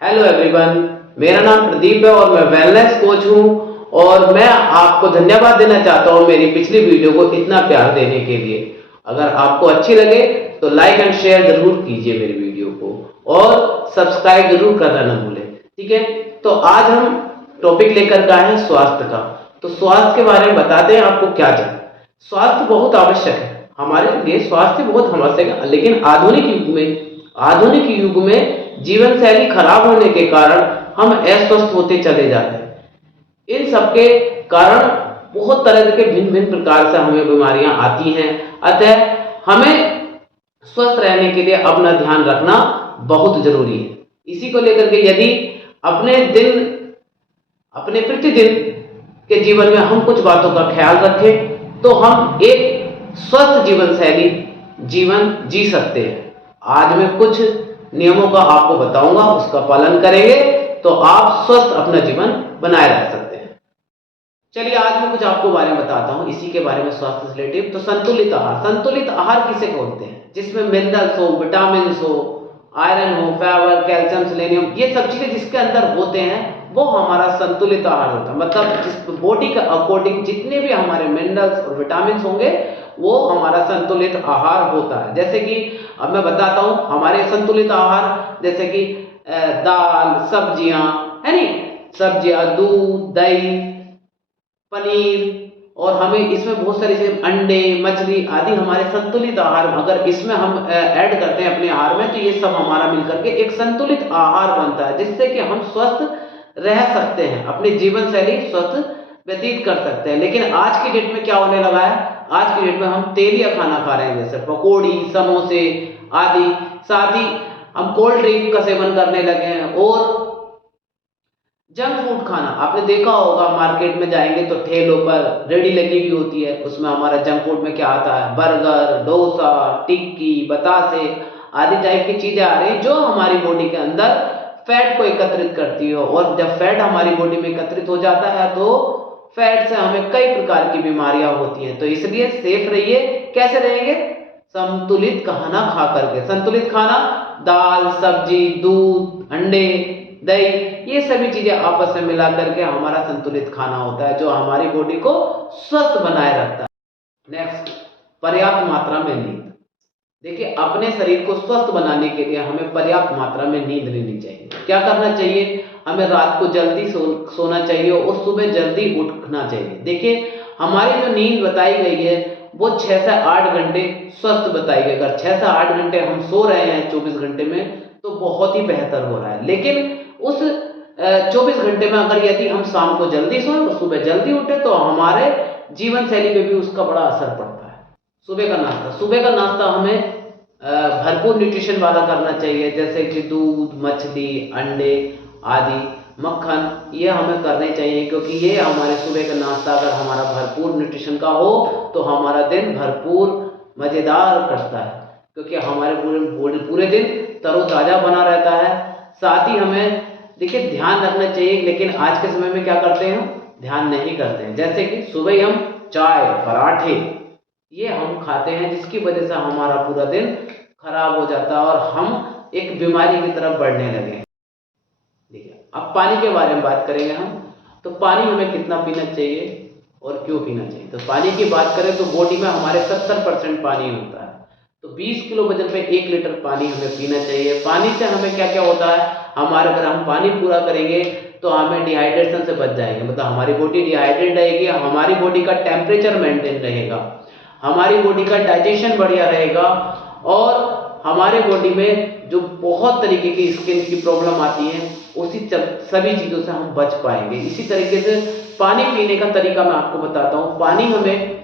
Hello everyone, मेरा नाम प्रदीप है और मैं वेलनेस कोच हूं। और मैं आपको धन्यवाद देना चाहता हूं मेरी पिछली वीडियो को इतना प्यार देने के लिए। अगर आपको अच्छी लगे तो लाइक एंड शेयर जरूर कीजिए मेरी वीडियो को और सब्सक्राइब जरूर करना न भूलें। ठीक है, तो आज हम टॉपिक लेकर के आए हैं स्वास्थ्य का। तो स्वास्थ्य के बारे में बताते हैं आपको क्या चाहिए। स्वास्थ्य बहुत आवश्यक है हमारे लिए, स्वास्थ्य बहुत आवश्यक है, लेकिन आधुनिक युग में जीवन शैली खराब होने के कारण हम अस्वस्थ होते चले जाते हैं। इन सब के कारण बहुत तरह के भिन्न भिन्न प्रकार से हमें बीमारियां आती हैं। अतः हमें स्वस्थ रहने के लिए अपना ध्यान रखना बहुत जरूरी है। इसी को लेकर के यदि अपने प्रतिदिन के जीवन में हम कुछ बातों का ख्याल रखें तो हम एक स्वस्थ जीवन जी सकते हैं। आज मैं कुछ नियमों का आपको बताऊंगा, उसका पालन करेंगे तो आप स्वस्थ अपना जीवन बनाए रख सकते हैं। चलिए आज मैं कुछ आपको बारे में बताता हूं, इसी के बारे में स्वास्थ्य से रिलेटेड। तो संतुलित आहार किसे बोलते हैं? जिसमें मिनरल्स हो, विटामिन हो, आयरन हो, फाइबर, कैल्शियम, सेलेनियम, ये सब चीजें जिसके अंदर होते हैं वो हमारा संतुलित आहार होता है। मतलब जिस बॉडी के अकॉर्डिंग जितने भी हमारे मिनरल्स और विटामिन होंगे वो हमारा संतुलित आहार होता है। जैसे कि अब मैं बताता हूं हमारे संतुलित आहार, जैसे कि दाल, सब्जियां, है नी, सब्जियां, दूध, दही, पनीर, और हमें इसमें बहुत सारी चीजें, अंडे, मछली आदि हमारे संतुलित आहार। अगर इसमें हम ऐड करते हैं अपने आहार में तो ये सब हमारा मिलकर के एक संतुलित आहार बनता है, जिससे कि हम स्वस्थ रह सकते हैं, अपनी जीवन शैली स्वस्थ व्यतीत कर सकते हैं। लेकिन आज की डेट में क्या होने लगा है, आज की डेट में हम तेलिया खाना खा रहे हैं, जैसे पकौड़ी, समोसे आदि। साथ ही हम कोल्ड ड्रिंक का सेवन करने लगे हैं और जंक फूड खाना। आपने देखा होगा मार्केट में जाएंगे तो ठेलों पर रेडी लगी हुई होती है, उसमें हमारा जंक फूड में क्या आता है, बर्गर, डोसा, टिक्की, बतासे आदि टाइप की चीजें आ रही हैं जो हमारी बॉडी के अंदर फैट को एकत्रित करती है। और जब फैट हमारी बॉडी में एकत्रित हो जाता है तो फैट से हमें कई प्रकार की बीमारियां होती हैं। तो इसलिए सेफ रहिए। कैसे रहेंगे? संतुलित खाना खा करके। संतुलित खाना दाल, सब्जी, दूध, अंडे, दही, ये सभी चीजें आपस में मिला करके हमारा संतुलित खाना होता है जो हमारी बॉडी को स्वस्थ बनाए रखता है। नेक्स्ट, पर्याप्त मात्रा में नींद। देखिए, अपने शरीर को स्वस्थ बनाने के लिए हमें पर्याप्त मात्रा में नींद लेनी चाहिए। क्या करना चाहिए? हमें रात को जल्दी सोना चाहिए और सुबह जल्दी उठना चाहिए। देखिए, हमारी जो नींद बताई गई है वो 6 से 8 घंटे स्वस्थ बताई गई। अगर 6 से 8 घंटे हम सो रहे हैं 24 घंटे में तो बहुत ही बेहतर हो रहा है। लेकिन उस 24 घंटे में अगर यदि हम शाम को जल्दी सोए और सुबह जल्दी उठे तो हमारे जीवन शैली पे भी उसका बड़ा असर पड़ता है। सुबह का नाश्ता हमें भरपूर न्यूट्रिशन वाला करना चाहिए, जैसे कि दूध, मछली, अंडे आदि, मक्खन, ये हमें करने चाहिए, क्योंकि ये हमारे सुबह का नाश्ता अगर हमारा भरपूर न्यूट्रिशन का हो तो हमारा दिन भरपूर मजेदार कटता है, क्योंकि हमारे पूरे दिन तरोताजा बना रहता है। साथ ही हमें देखिए ध्यान रखना चाहिए, लेकिन आज के समय में क्या करते हैं, हम ध्यान नहीं करते हैं। जैसे कि सुबह ही हम चाय, पराठे ये हम खाते हैं, जिसकी वजह से हमारा पूरा दिन खराब हो जाता है और हम एक बीमारी की तरफ बढ़ने लगे हैं। देखिए, अब पानी के बारे में बात करेंगे हम। तो पानी हमें कितना पीना चाहिए और क्यों पीना चाहिए? तो पानी की बात करें तो बॉडी में हमारे 70% पानी होता है। तो 20 किलो वजन पे 1 लीटर पानी हमें पीना चाहिए। पानी से हमें क्या क्या होता है, अगर हम पानी पूरा करेंगे तो हमें डिहाइड्रेशन से बच जाएंगे। मतलब हमारी बॉडी डिहाइड्रेट रहेगी, हमारी बॉडी का टेम्परेचर मेंटेन रहेगा, हमारी बॉडी का डाइजेशन बढ़िया रहेगा और हमारे बॉडी में जो बहुत तरीके की स्किन की प्रॉब्लम आती है उसी सभी चीज़ों से हम बच पाएंगे। इसी तरीके से पानी पीने का तरीका मैं आपको बताता हूँ। पानी हमें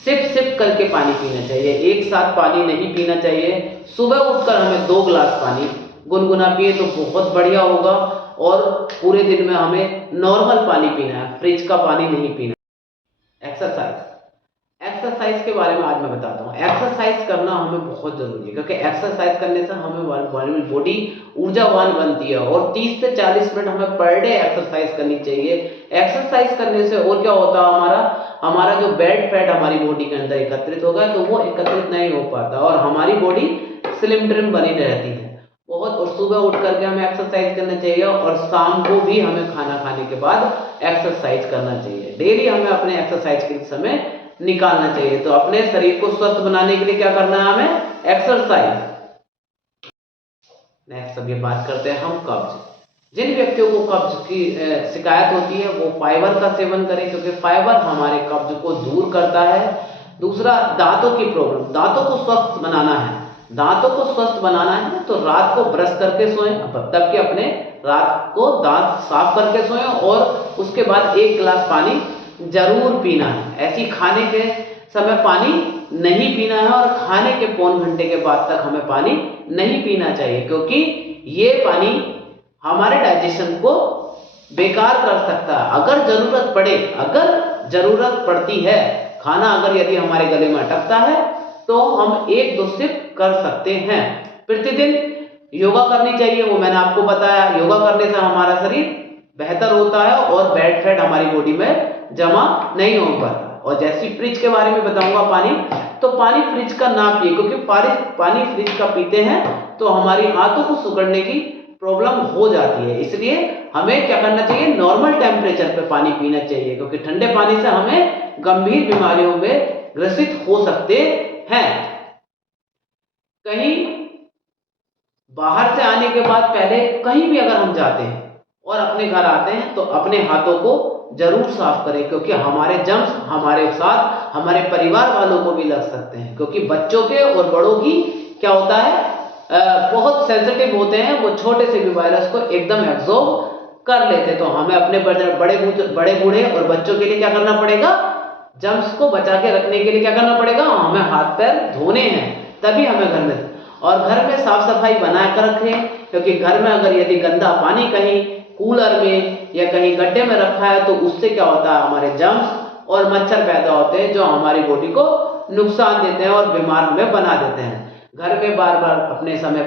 सिप करके पानी पीना चाहिए, एक साथ पानी नहीं पीना चाहिए। सुबह उठकर हमें 2 गिलास पानी गुनगुना पिए तो बहुत बढ़िया होगा, और पूरे दिन में हमें नॉर्मल पानी पीना है, फ्रिज का पानी नहीं पीना। एक्सरसाइज के बारे में आज मैं बताता हूँ। एक्सरसाइज करना हमें बहुत जरूरी है, क्योंकि एक्सरसाइज करने से हमें बॉडी ऊर्जावान बनती है और 30 से 40 मिनट हमें पर डे एक्सरसाइज करनी चाहिए। एक्सरसाइज करने से और क्या होता है, हमारा जो बैड फैट हमारी बॉडी के अंदर एकत्रित होगा तो वो एकत्रित नहीं हो पाता और हमारी बॉडी स्लिम ट्रिम बनी रहती है। बहुत, और सुबह उठ करके हमें एक्सरसाइज करना चाहिए और शाम को भी हमें खाना खाने के बाद एक्सरसाइज करना चाहिए। डेली हमें अपने एक्सरसाइज के लिए समय निकालना चाहिए। तो अपने शरीर को स्वस्थ बनाने के लिए क्या करना है हमें? एक्सरसाइज। नेक्स्ट अब ये बात करते हैं हम कब्ज। जिन व्यक्तियों को कब्ज की शिकायत होती है वो फाइबर का सेवन करें, क्योंकि फाइबर हमारे कब्ज को दूर करता है। दूसरा, दांतों की प्रॉब्लम, दांतों को स्वस्थ बनाना है। दांतों को स्वस्थ बनाना है तो रात को ब्रश करके सोएं, तब कि अपने रात को दांत साफ करके सोएं, और उसके बाद 1 गिलास पानी जरूर पीना है। ऐसी खाने के समय पानी नहीं पीना है, और खाने के पौन घंटे के बाद तक हमें पानी नहीं पीना चाहिए, क्योंकि ये पानी हमारे डाइजेशन को बेकार कर सकता है। अगर जरूरत पड़ती है, खाना अगर यदि हमारे गले में अटकता है तो हम 1-2 सिप कर सकते हैं। प्रतिदिन योगा करनी चाहिए, वो मैंने आपको बताया। योगा करने से हमारा शरीर बेहतर होता है और बैड फैट हमारी बॉडी में जमा नहीं हो पाता। और जैसी फ्रिज के बारे में बताऊंगा पानी, तो पानी फ्रिज का ना पिए, क्योंकि पानी फ्रिज का पीते हैं तो हमारी आंतों को सिकुड़ने की प्रॉब्लम हो जाती है। इसलिए हमें क्या करना चाहिए? नॉर्मल टेम्परेचर पे पानी पीना चाहिए, क्योंकि ठंडे पानी से हमें गंभीर बीमारियों में ग्रसित हो सकते हैं। कहीं बाहर से आने के बाद पहले कहीं भी अगर हम जाते हैं और अपने घर आते हैं तो अपने हाथों को जरूर साफ करें, क्योंकि हमारे जर्म्स हमारे साथ हमारे परिवार वालों को भी लग सकते हैं। क्योंकि बच्चों के और बड़ों की क्या होता है, बहुत सेंसिटिव होते हैं, वो छोटे से भी वायरस को एकदम एब्जॉर्ब कर लेते। तो हमें अपने बड़े बूढ़े और बच्चों के लिए क्या करना पड़ेगा? जर्म्स को बचा के रखने के लिए क्या करना पड़ेगा? हमें हाथ पैर धोने हैं, तभी हमें घर में, और घर में साफ सफाई बना कर रखें, क्योंकि घर में अगर यदि गंदा पानी कहीं कूलर में या कहीं गड्ढे में रखा है तो उससे क्या होता है, हमारे जर्म्स और मच्छर पैदा होते हैं जो हमारी बॉडी को नुकसान देते हैं और बीमार हमें बना देते हैं। घर में बार बार अपने समय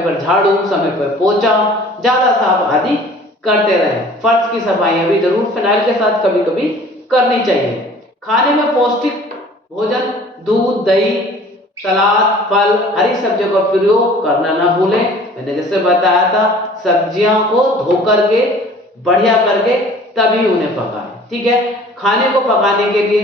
पर झाड़ू, समय पर पोछा, ज्यादा साफ आदि करते रहें। फर्श की सफाई भी जरूर फिनाइल के साथ कभी कभी करनी चाहिए। खाने में पौष्टिक भोजन, दूध, दही, सलाद, फल, हरी सब्जियों का प्रयोग करना ना भूलें। मैंने जैसे बताया था, सब्जियों को धो करके बढ़िया करके तभी उन्हें पकाएं। ठीक है। खाने को पकाने के लिए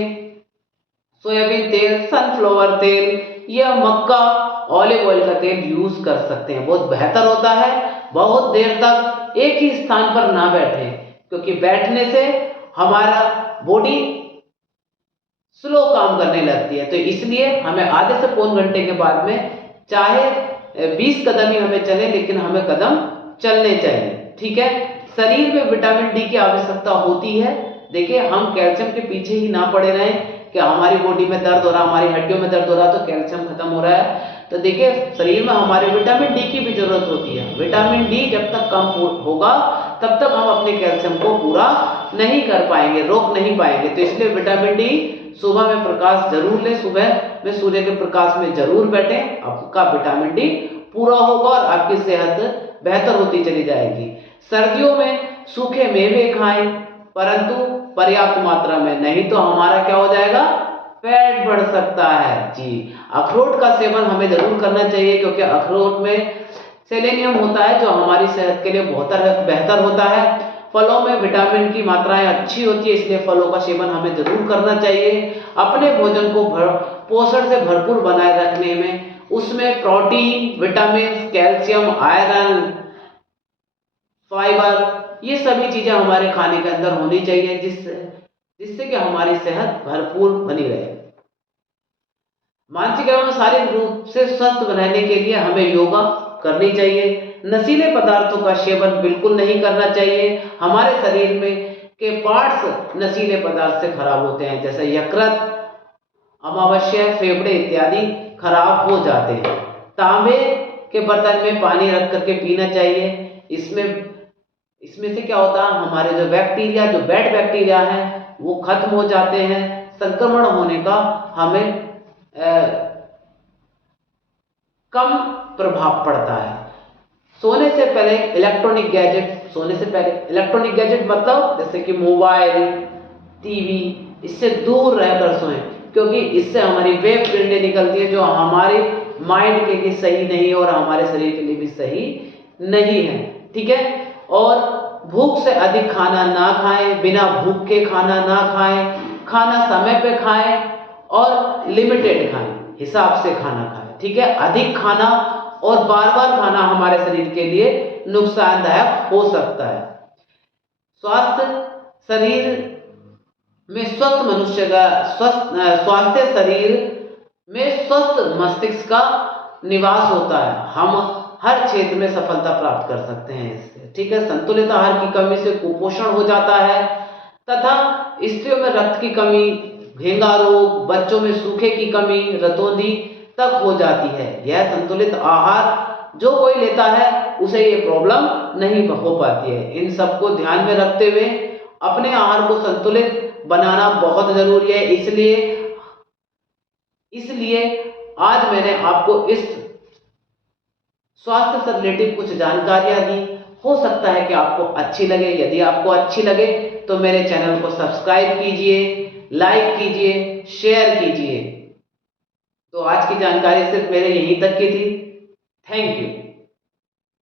सोयाबीन तेल, सनफ्लावर तेल या मक्का, ऑलिव ऑयल का तेल यूज कर सकते हैं, बहुत बेहतर होता है। बहुत देर तक एक ही स्थान पर ना बैठें, क्योंकि बैठने से हमारा बॉडी स्लो काम करने लगती है। तो इसलिए हमें आधे से पौन घंटे के बाद में चाहे 20 कदम ही हमें चले, लेकिन हमें कदम चलने चाहिए। ठीक है। शरीर में विटामिन डी की आवश्यकता होती है। देखिए, हम कैल्शियम के पीछे ही ना पड़े रहें कि हमारी बॉडी में दर्द हो रहा, हमारी हड्डियों में दर्द हो रहा तो कैल्शियम खत्म हो रहा है। तो देखिए, शरीर में हमारे विटामिन डी की भी जरूरत होती है। विटामिन डी जब तक कम होगा तब तक हम अपने कैल्शियम को पूरा नहीं कर पाएंगे, रोक नहीं पाएंगे। तो इसलिए विटामिन डी सुबह में प्रकाश जरूर लें, सुबह में सूर्य के प्रकाश में जरूर बैठें, आपका विटामिन डी पूरा होगा और आपकी सेहत बेहतर होती चली जाएगी। सर्दियों में सूखे मेवे खाएं, परंतु पर्याप्त मात्रा में, नहीं तो हमारा क्या हो जाएगा? फैट बढ़ सकता है। जी, अखरोट का सेवन हमें जरूर करना चाहिए, क्योंकि अखरोट में सेलेनियम होता है जो हमारी सेहत के लिए बहुत बेहतर होता है। फलों में विटामिन की मात्राएं अच्छी होती है, इसलिए फलों का सेवन हमें जरूर करना चाहिए। अपने भोजन को पोषण से भरपूर बनाए रखने में उसमें protein, vitamin, calcium, iron, fibre, ये सभी चीजें हमारे खाने के अंदर होनी चाहिए, जिससे कि हमारी सेहत भरपूर बनी रहे। मानसिक एवं शारीरिक रूप से स्वस्थ बनाने के लिए हमें योगा करनी चाहिए। नशीले पदार्थों का सेवन बिल्कुल नहीं करना चाहिए। हमारे शरीर में के पार्ट्स नशीले पदार्थ से खराब होते हैं, जैसे यकृत, अमावस्या, फेफड़े इत्यादि खराब हो जाते हैं। तांबे के बर्तन में पानी रख करके पीना चाहिए। इसमें से क्या होता है, हमारे जो बैक्टीरिया, जो बैड बैक्टीरिया है वो खत्म हो जाते हैं। संक्रमण होने का हमें कम प्रभाव पड़ता है। सोने से पहले इलेक्ट्रॉनिक गैजेट मतलब जैसे कि मोबाइल, टीवी, इससे दूर रहकर सोएं, क्योंकि इससे हमारी वेब किरणें निकलती है जो हमारे माइंड के लिए सही नहीं है और हमारे शरीर के लिए भी सही नहीं है। ठीक है, और भूख से अधिक खाना ना खाएं, बिना भूख के खाना ना खाएं, खाना समय पे खाएं और लिमिटेड खाएं, हिसाब से खाना खाएं। ठीक है, अधिक खाना और बार बार खाना हमारे शरीर के लिए नुकसानदायक हो सकता है। स्वास्थ्य शरीर में स्वस्थ मनुष्य का स्वास्थ्य शरीर में स्वस्थ मस्तिष्क का निवास होता है। हम हर क्षेत्र में सफलता प्राप्त कर सकते हैं इससे। ठीक है, संतुलित आहार की कमी से कुपोषण हो जाता है तथा स्त्रियों में रक्त की कमी, घेंगा रोग, बच्चों में सूखे की कमी, रतौंधी तक हो जाती है। यह संतुलित आहार जो कोई लेता है उसे ये प्रॉब्लम नहीं हो पाती है। इन सबको ध्यान में रखते हुए अपने आहार को संतुलित बनाना बहुत जरूरी है। इसलिए आज मैंने आपको इस स्वास्थ्य से रिलेटेड कुछ जानकारियां दी। हो सकता है कि आपको अच्छी लगे। यदि आपको अच्छी लगे तो मेरे चैनल को सब्सक्राइब कीजिए, लाइक कीजिए, शेयर कीजिए। तो आज की जानकारी सिर्फ मेरे यहीं तक की थी। Thank you.